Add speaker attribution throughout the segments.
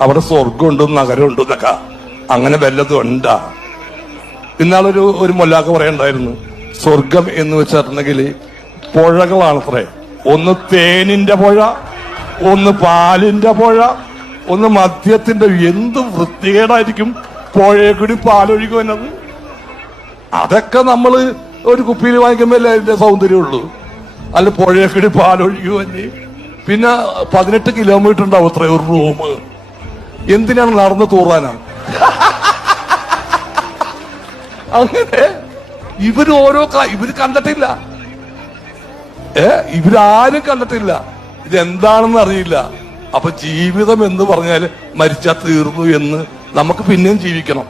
Speaker 1: അവിടെ സ്വർഗമുണ്ട് നഗരമുണ്ട് എന്നൊക്കെ. അങ്ങനെ വല്ലതും ഉണ്ടാ. ഇന്നാളൊരു ഒരു മൊല്ലാക്ക പറയണ്ടായിരുന്നു സ്വർഗം എന്ന് വെച്ചിട്ടുണ്ടെങ്കിൽ പുഴകളാണത്രേ ഒന്ന് തേനിന്റെ പുഴ ഒന്ന് പാലിന്റെ പുഴ ഒന്ന് മദ്യത്തിന്റെ എന്ത് വൃത്തികേടായിരിക്കും പുഴയെ കൂടി പാലൊഴുകി എന്നത്? അതൊക്കെ നമ്മൾ ഒരു കുപ്പിയിൽ വാങ്ങിക്കുമ്പോഴല്ലേ അതിന്റെ സൗന്ദര്യമുള്ളൂ അല്ല പുഴയെ കൂടി പാലൊഴുകി പിന്നെ പതിനെട്ട് കിലോമീറ്റർ ഉണ്ടാവും അത്രേ ഒരു റൂം. എന്തിനാണ് നടന്ന് തൂറാനാണ് അങ്ങനെ ഇവർ ഓരോ ഇവർ കണ്ടിട്ടില്ല. ഏ ഇവരാരും കണ്ടിട്ടില്ല. ഇതെന്താണെന്ന് അറിയില്ല. അപ്പൊ ജീവിതം എന്ന് പറഞ്ഞാൽ മരിച്ചാൽ തീർന്നു എന്ന് നമുക്ക് പിന്നെയും ജീവിക്കണം.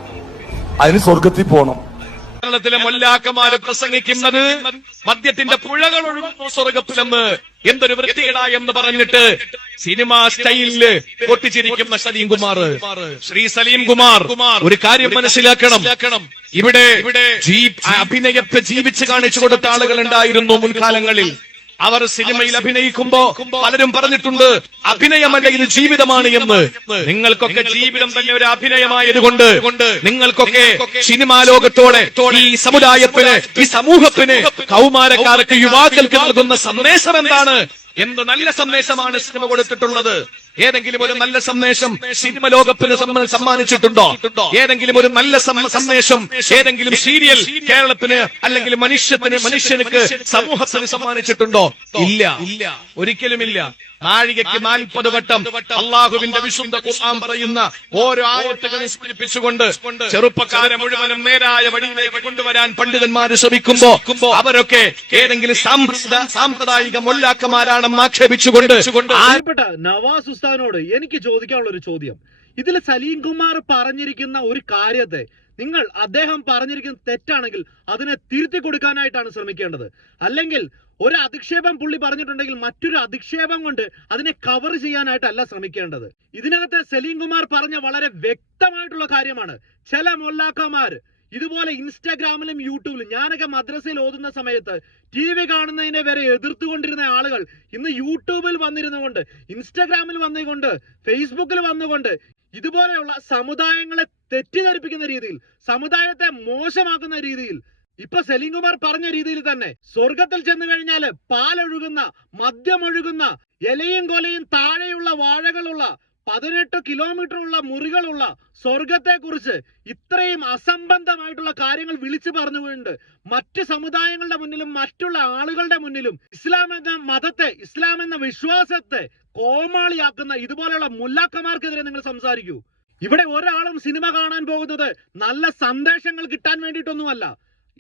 Speaker 1: അതിന് സ്വർഗത്തിൽ പോണം.
Speaker 2: കേരളത്തിലെ മൊല്ലാക്കമാര് പ്രസംഗിക്കുന്നത് മദ്യത്തിന്റെ പുഴകൾ ഒഴുകുന്നു സ്വർഗത്തിലെന്ന്. എന്തൊരു വൃത്തികേടാ എന്ന് പറഞ്ഞിട്ട് സിനിമാ സ്റ്റൈലിൽ പൊട്ടിച്ചിരിക്കുന്ന സലീം കുമാർ ശ്രീ സലീം കുമാർ ഒരു കാര്യം മനസ്സിലാക്കണം. ഇവിടെ ഇവിടെ അഭിനയത്തെ ജീവിച്ച് കാണിച്ചു കൊടുത്ത ആളുകൾ ഉണ്ടായിരുന്നു മുൻകാലങ്ങളിൽ. അവർ സിനിമയിൽ അഭിനയിക്കുമ്പോ പലരും പറഞ്ഞിട്ടുണ്ട് അഭിനയമല്ല ഇത് ജീവിതമാണ് എന്ന്. നിങ്ങൾക്കൊക്കെ ജീവിതം തന്നെ ഒരു അഭിനയമായതുകൊണ്ട് നിങ്ങൾക്കൊക്കെ സിനിമാ ലോകത്തോടെ ഈ സമുദായത്തിന് ഈ സമൂഹത്തിന് കൗമാരക്കാർക്ക് യുവാക്കൾക്ക് നൽകുന്ന സന്ദേശം എന്താണ്? എന്ത് നല്ല സന്ദേശമാണ് സിനിമ കൊടുത്തിട്ടുള്ളത്? ഏതെങ്കിലും ഒരു നല്ല സന്ദേശം സിനിമ ലോകത്തിന് സമ്മാനിച്ചിട്ടുണ്ടോ? ഏതെങ്കിലും ഒരു നല്ല സന്ദേശം ഏതെങ്കിലും സീരിയൽ കേരളത്തിന് അല്ലെങ്കിൽ മനുഷ്യത്തിന് മനുഷ്യനുക്ക് സമൂഹത്തിന് സമ്മാനിച്ചിട്ടുണ്ടോ? ഇല്ല. ഇല്ല. ഒരിക്കലുമില്ല. നാഴികയ്ക്ക് നാൽപ്പത് വട്ടം അള്ളാഹുവിന്റെ വിശുദ്ധ ഖുർആൻ പറയുന്ന ഓരോ ആയത്തുകളെ സ്മരിപ്പിച്ചുകൊണ്ട് ചെറുപ്പക്കാരെ മുഴുവനും നേരായ വഴിയിലേക്ക് കൊണ്ടുവരാൻ പണ്ഡിതന്മാർ ശ്രമിക്കുമ്പോ അവരൊക്കെ ഏതെങ്കിലും സാമ്പ്രദ- സാമ്പ്രദായിക മൊല്ലാക്കന്മാരാണെന്ന് ആക്ഷേപിച്ചുകൊണ്ട്
Speaker 3: നവാസ് ഉസ്താനോട് എനിക്ക് ചോദിക്കാനുള്ള ഒരു ചോദ്യം. ഇതിൽ സലീം കുമാർ പറഞ്ഞിരിക്കുന്ന ഒരു കാര്യത്തെ നിങ്ങൾ അദ്ദേഹം പറഞ്ഞിരിക്കുന്ന തെറ്റാണെങ്കിൽ അതിനെ തിരുത്തി കൊടുക്കാനായിട്ടാണ് ശ്രമിക്കേണ്ടത്. അല്ലെങ്കിൽ ഒരു അധിക്ഷേപം പുള്ളി പറഞ്ഞിട്ടുണ്ടെങ്കിൽ മറ്റൊരു അധിക്ഷേപം കൊണ്ട് അതിനെ കവർ ചെയ്യാനായിട്ടല്ല ശ്രമിക്കേണ്ടത്. ഇതിനകത്ത് സലീം കുമാർ പറഞ്ഞ വളരെ വ്യക്തമായിട്ടുള്ള കാര്യമാണ്. ചില മൊല്ലാക്കമാർ ഇതുപോലെ ഇൻസ്റ്റാഗ്രാമിലും യൂട്യൂബിലും ഞാനൊക്കെ മദ്രസയിൽ ഓതുന്ന സമയത്ത് ടി വി കാണുന്നതിനെ വരെ എതിർത്തുകൊണ്ടിരുന്ന ആളുകൾ ഇന്ന് യൂട്യൂബിൽ വന്നിരുന്നുകൊണ്ട് ഇൻസ്റ്റാഗ്രാമിൽ വന്നുകൊണ്ട് ഫേസ്ബുക്കിൽ വന്നുകൊണ്ട് ഇതുപോലെയുള്ള സമുദായങ്ങളെ തെറ്റിദ്ധരിപ്പിക്കുന്ന രീതിയിൽ സമുദായത്തെ മോശമാക്കുന്ന രീതിയിൽ ഇപ്പൊ സലീംകുമാർ പറഞ്ഞ രീതിയിൽ തന്നെ സ്വർഗത്തിൽ ചെന്നു കഴിഞ്ഞാൽ പാലൊഴുകുന്ന മദ്യമൊഴുകുന്ന ഇലയും കൊലയും താഴെയുള്ള വാഴകളുള്ള പതിനെട്ട് കിലോമീറ്റർ ഉള്ള മുറികളുള്ള സ്വർഗത്തെ കുറിച്ച് ഇത്രയും അസംബന്ധമായിട്ടുള്ള കാര്യങ്ങൾ വിളിച്ചു പറഞ്ഞുകൊണ്ട് മറ്റ് സമുദായങ്ങളുടെ മുന്നിലും മറ്റുള്ള ആളുകളുടെ മുന്നിലും ഇസ്ലാം എന്ന മതത്തെ ഇസ്ലാം എന്ന വിശ്വാസത്തെ കോമാളിയാക്കുന്ന ഇതുപോലെയുള്ള മുല്ലാക്കന്മാർക്കെതിരെ നിങ്ങൾ സംസാരിക്കൂ. ഇവിടെ ഒരാളും സിനിമ കാണാൻ പോകുന്നത് നല്ല സന്ദേശങ്ങൾ കിട്ടാൻ വേണ്ടിയിട്ടൊന്നുമല്ല.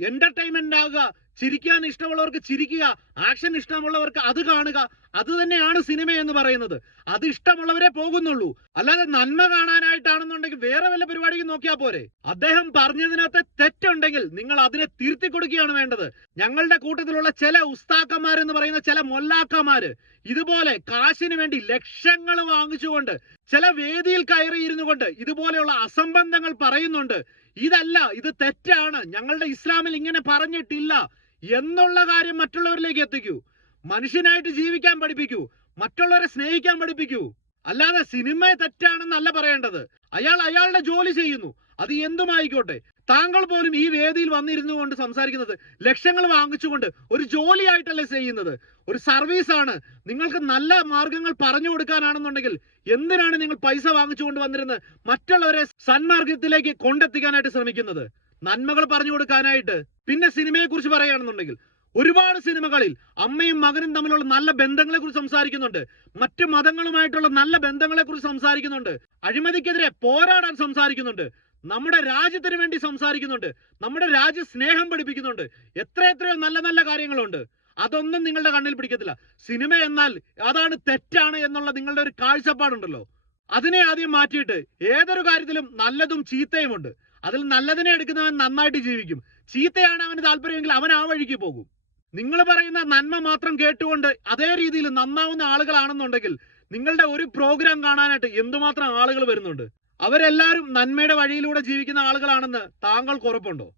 Speaker 3: എന്റർടൈൻമെന്റ് ആകുക ചിരിക്കാൻ ഇഷ്ടമുള്ളവർക്ക് ചിരിക്കുക ആക്ഷൻ ഇഷ്ടമുള്ളവർക്ക് അത് കാണുക അത് തന്നെയാണ് സിനിമ എന്ന് പറയുന്നത്. അത് ഇഷ്ടമുള്ളവരെ പോകുന്നുള്ളൂ. അല്ലാതെ നന്മ കാണാനായിട്ടാണെന്നുണ്ടെങ്കിൽ വേറെ വല്ല പരിപാടിക്ക് നോക്കിയാൽ പോരെ. അദ്ദേഹം പറഞ്ഞതിനകത്ത് തെറ്റുണ്ടെങ്കിൽ നിങ്ങൾ അതിനെ തിരുത്തി കൊടുക്കുകയാണ് വേണ്ടത്. ഞങ്ങളുടെ കൂട്ടത്തിലുള്ള ചില ഉസ്താക്കന്മാർ എന്ന് പറയുന്ന ചില മൊല്ലാക്കന്മാര് ഇതുപോലെ കാശിന് വേണ്ടി ലക്ഷങ്ങൾ വാങ്ങിച്ചുകൊണ്ട് ചില വേദിയിൽ കയറിയിരുന്നു കൊണ്ട് ഇതുപോലെയുള്ള അസംബന്ധങ്ങൾ പറയുന്നുണ്ട്. ഇതല്ല ഇത് തെറ്റാണ്. ഞങ്ങളുടെ ഇസ്ലാമിൽ ഇങ്ങനെ പറഞ്ഞിട്ടില്ല. എന്നുള്ള കാര്യം മറ്റുള്ളവരിലേക്ക് എത്തിക്കൂ. മനുഷ്യനായിട്ട് ജീവിക്കാൻ പഠിപ്പിക്കൂ. മറ്റുള്ളവരെ സ്നേഹിക്കാൻ പഠിപ്പിക്കൂ. അല്ലാതെ സിനിമ തെറ്റാണെന്നല്ല പറയേണ്ടത്. അയാൾ അയാളുടെ ജോലി ചെയ്യുന്നു. അത് എന്തുമായിക്കോട്ടെ? താങ്കൾ പോലും ഈ വേദിയിൽ വന്നിരുന്നു കൊണ്ട് സംസാരിക്കുന്നത് ലക്ഷങ്ങൾ വാങ്ങിച്ചുകൊണ്ട് ഒരു ജോലിയായിട്ടല്ലേ ചെയ്യുന്നത്? ഒരു സർവീസ് ആണ് നിങ്ങൾക്ക് നല്ല മാർഗങ്ങൾ പറഞ്ഞു കൊടുക്കാനാണെന്നുണ്ടെങ്കിൽ എന്തിനാണ് നിങ്ങൾ പൈസ വാങ്ങിച്ചുകൊണ്ട് വന്നിരുന്നത് മറ്റുള്ളവരെ സന്മാർഗത്തിലേക്ക് കൊണ്ടെത്തിക്കാനായിട്ട് ശ്രമിക്കുന്നത്? നന്മകൾ പറഞ്ഞു കൊടുക്കാനായിട്ട്. പിന്നെ സിനിമയെ കുറിച്ച് പറയുകയാണെന്നുണ്ടെങ്കിൽ ഒരുപാട് സിനിമകളിൽ അമ്മയും മകനും തമ്മിലുള്ള നല്ല ബന്ധങ്ങളെ കുറിച്ച് സംസാരിക്കുന്നുണ്ട്. മറ്റ് മതങ്ങളുമായിട്ടുള്ള നല്ല ബന്ധങ്ങളെ കുറിച്ച് സംസാരിക്കുന്നുണ്ട്. അഴിമതിക്കെതിരെ പോരാടാൻ സംസാരിക്കുന്നുണ്ട്. നമ്മുടെ രാജ്യത്തിന് വേണ്ടി സംസാരിക്കുന്നുണ്ട്. നമ്മുടെ രാജ്യ സ്നേഹം പഠിപ്പിക്കുന്നുണ്ട്. എത്ര എത്രയോ നല്ല നല്ല കാര്യങ്ങളുണ്ട്. അതൊന്നും നിങ്ങളുടെ കണ്ണിൽ പിടിക്കത്തില്ല. സിനിമ എന്നാൽ അതാണ് തെറ്റാണ് എന്നുള്ള നിങ്ങളുടെ ഒരു കാഴ്ചപ്പാടുണ്ടല്ലോ. അതിനെ ആദ്യം മാറ്റിയിട്ട് ഏതൊരു കാര്യത്തിലും നല്ലതും ചീത്തയുമുണ്ട്. അതിൽ നല്ലതിനെ എടുക്കുന്നവൻ നന്നായിട്ട് ജീവിക്കും. ചീത്തയാണ് അവന് താല്പര്യമെങ്കിൽ അവൻ ആ വഴിക്ക് പോകും. നിങ്ങൾ പറയുന്ന നന്മ മാത്രം കേട്ടുകൊണ്ട് അതേ രീതിയിൽ നന്നാവുന്ന ആളുകളാണെന്നുണ്ടെങ്കിൽ നിങ്ങളുടെ ഒരു പ്രോഗ്രാം കാണാനായിട്ട് എന്തുമാത്രം ആളുകൾ വരുന്നുണ്ട്? അവരെല്ലാവരും നന്മയുടെ വഴിയിലൂടെ ജീവിക്കുന്ന ആളുകളാണെന്ന് താങ്കൾക്ക് ഉറപ്പുണ്ടോ?